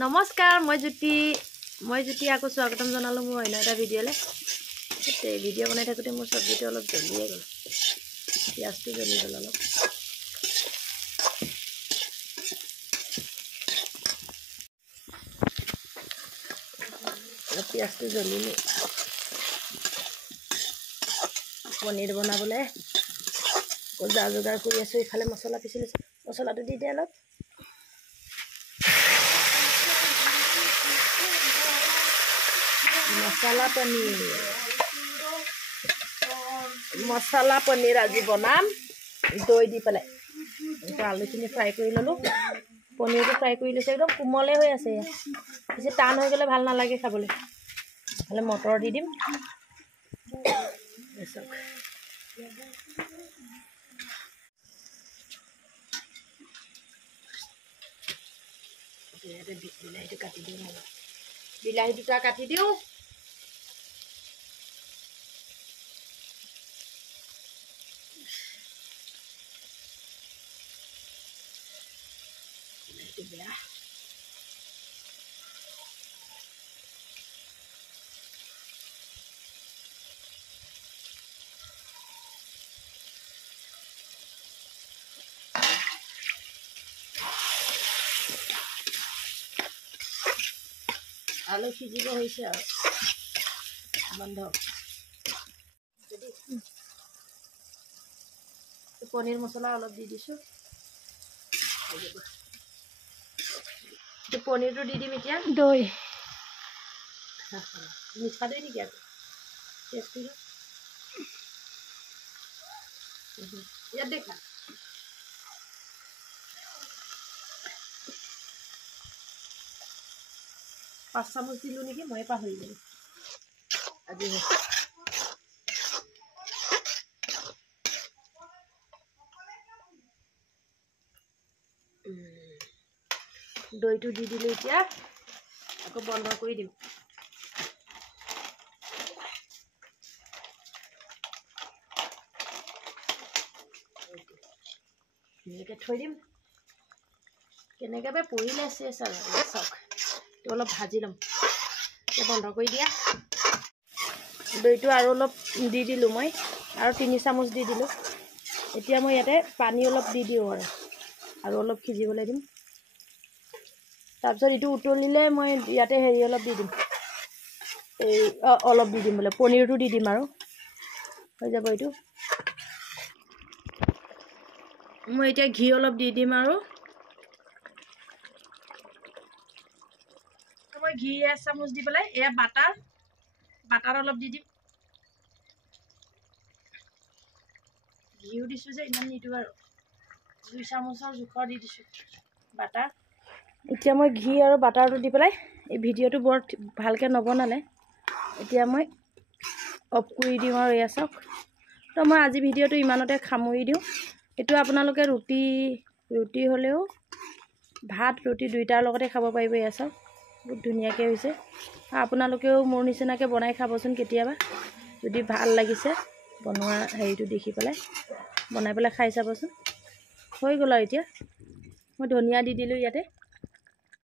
নমস্কাৰ মই জ্যোতি আকৌ স্বাগতম জনালো মোৰ অন্য এটা ভিডিঅ'লে ভিডিঅ' বনাই থাকোঁতে মোৰ চব্জিটো অলপ জ্বলিয়ে গ'ল পিঁয়াজটো জ্বলি গ'ল অলপ পিঁয়াজটো জ্বলিলে পনীৰ বনাবলৈ যা যোগাৰ কৰি আছোঁ ইফালে মছলা পিচি লৈছোঁ মছলাটো দি দিয়ে অলপ মছলা পনীৰ আজি বনাম দৈ দি পেলাই আলুখিনি ফ্ৰাই কৰি ল'লোঁ পনীৰটো ফ্ৰাই কৰি লৈছোঁ একদম কোমলে হৈ আছে বেছি টান হৈ গ'লে ভাল নালাগে খাবলৈ নহ'লে মটৰ দি দিম বিলাহীটো কাটি দিওঁ বিলাহী দুটা কাটি দিওঁ বেয়া আলু সিজিব হৈছে আৰু বন্ধ পনীৰ মছলা অলপ দি দিছোঁ পনীৰটো দি দিম এতিয়া দৈ মিঠা দৈ নেকি আকৌ ইয়াত দেখা 5 চামুচ দিলোঁ নেকি মই পাহৰি গ'লোঁ আজি দৈটো দি দিলোঁ এতিয়া আকৌ বন্ধ কৰি দিম এনেকৈ থৈ দিম কেনেকৈ বা পৰিলে চাওক অলপ ভাজি ল'ম এতিয়া বন্ধ কৰি দিয়া দৈটো আৰু অলপ দি দিলোঁ মই আৰু 3 চামুচ দি দিলোঁ এতিয়া মই ইয়াতে পানী অলপ দি দিওঁ আৰু অলপ সিজিবলৈ দিম তাৰপিছত এইটো উতলিলে মই ইয়াতে হেৰি অলপ দি দিম এই অলপ দি দিম বোলে পনীৰটো দি দিম আৰু হৈ যাব এইটো মই এতিয়া ঘি অলপ দি দিম আৰু মই ঘি 1 চামুচ দি পেলাই এয়া বাটাৰ অলপ দি দিম ঘিও দিছোঁ যে ইমান নিদিওঁ আৰু 2 চামুচৰ জোখৰ দি দিছোঁ বাটাৰ এতিয়া মই ঘি আৰু বাটাৰটো দি পেলাই এই ভিডিঅ'টো বৰ ভালকৈ নবনালে এতিয়া মই অফ কৰি দিওঁ আৰু এয়া চাওক তো মই আজি ভিডিঅ'টো ইমানতে সামৰি দিওঁ এইটো আপোনালোকে ৰুটি হ'লেও ভাত ৰুটি দুইটাৰ লগতে খাব পাৰিব এয়া চাওক বহুত ধুনীয়াকৈ হৈছে আপোনালোকেও মোৰ নিচিনাকৈ বনাই খাবচোন কেতিয়াবা যদি ভাল লাগিছে বনোৱা হেৰিটো দেখি পেলাই বনাই পেলাই খাই চাবচোন হৈ গ'ল আৰু এতিয়া মই ধনিয়া দি দিলোঁ ইয়াতে